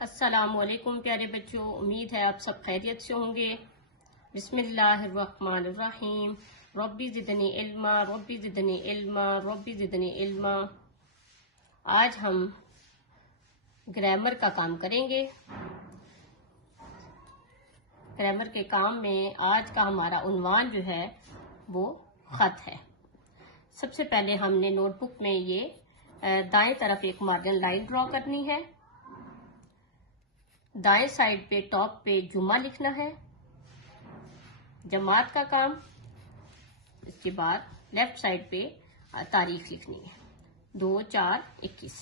السلام علیکم پیارے بچوں، امید ہے آپ سب خیریت سے ہوں گے۔ بسم اللہ الرحمن الرحیم۔ ربی زدنی علما، ربی زدنی علما، ربی زدنی علما۔ آج ہم گرامر کا کام کریں گے۔ گرامر کے کام میں آج کا ہمارا عنوان جو ہے وہ خط ہے۔ سب سے پہلے ہم نے نوٹ بک میں یہ دائیں طرف ایک مارجن لائن ڈرا کرنی ہے۔ دائیں سائڈ پہ ٹاپ پہ جمعہ لکھنا ہے، جماعت کا کام۔ اس کے بعد لیفٹ سائڈ پہ تاریخ لکھنی ہے، 2/4/21۔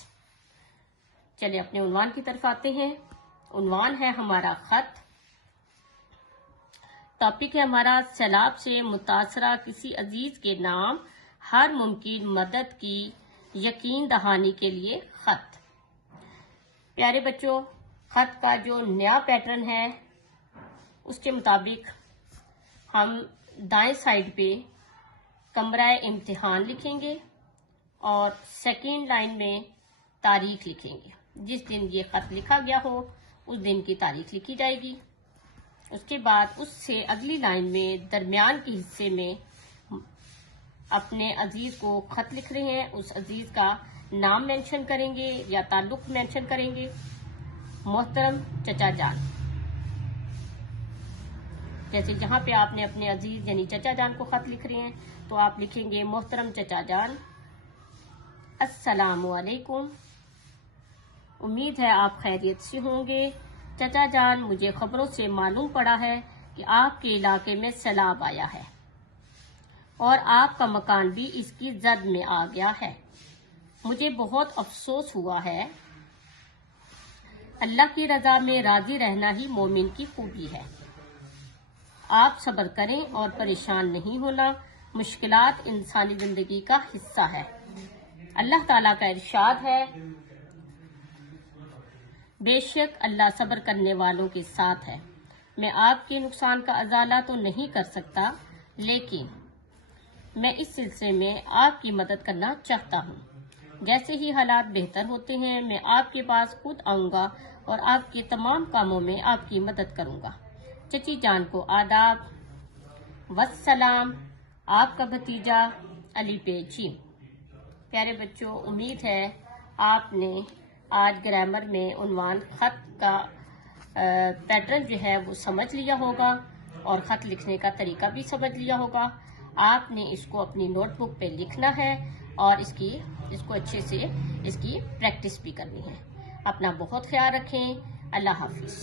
چلے اپنے عنوان کی طرف آتے ہیں۔ عنوان ہے ہمارا خط۔ ٹاپک ہے ہمارا سیلاب سے متاثرہ کسی عزیز کے نام ہر ممکن مدد کی یقین دہانی کے لیے خط۔ پیارے بچوں، خط کا جو نیا پیٹرن ہے اس کے مطابق ہم دائیں سائڈ پہ کمرہ امتحان لکھیں گے اور سیکنڈ لائن میں تاریخ لکھیں گے۔ جس دن یہ خط لکھا گیا ہو اس دن کی تاریخ لکھی جائے گی۔ اس کے بعد اس سے اگلی لائن میں درمیان کے حصے میں اپنے عزیز کو خط لکھ رہے ہیں، اس عزیز کا نام مینشن کریں گے یا تعلق مینشن کریں گے۔ محترم چچا جان، جیسے جہاں پہ آپ نے اپنے عزیز یعنی چچا جان کو خط لکھ رہے ہیں تو آپ لکھیں گے محترم چچا جان، السلام علیکم، امید ہے آپ خیریت سے ہوں گے۔ چچا جان، مجھے خبروں سے معلوم پڑا ہے کہ آپ کے علاقے میں سیلاب آیا ہے اور آپ کا مکان بھی اس کی زد میں آ گیا ہے۔ مجھے بہت افسوس ہوا ہے۔ اللہ کی رضا میں راضی رہنا ہی مومن کی خوبی ہے۔ آپ صبر کریں اور پریشان نہیں ہونا، مشکلات انسانی زندگی کا حصہ ہے۔ اللہ تعالیٰ کا ارشاد ہے، بے شک اللہ صبر کرنے والوں کے ساتھ ہے۔ میں آپ کے نقصان کا ازالہ تو نہیں کر سکتا، لیکن میں اس سلسلے میں آپ کی مدد کرنا چاہتا ہوں۔ جیسے ہی حالات بہتر ہوتے ہیں میں آپ کے پاس خود آؤں گا اور آپ کے تمام کاموں میں آپ کی مدد کروں گا۔ چچی جان کو آداب، والسلام، آپ کا بھتیجا علی پیچی۔ پیارے بچوں، امید ہے آپ نے آج گرامر میں عنوان خط کا پیٹرن جو ہے وہ سمجھ لیا ہوگا اور خط لکھنے کا طریقہ بھی سمجھ لیا ہوگا۔ آپ نے اس کو اپنی نوٹ بک پہ لکھنا ہے اور اس کو اچھے سے اس کی پریکٹس بھی کرنی ہے۔ اپنا بہت خیال رکھیں۔ اللہ حافظ۔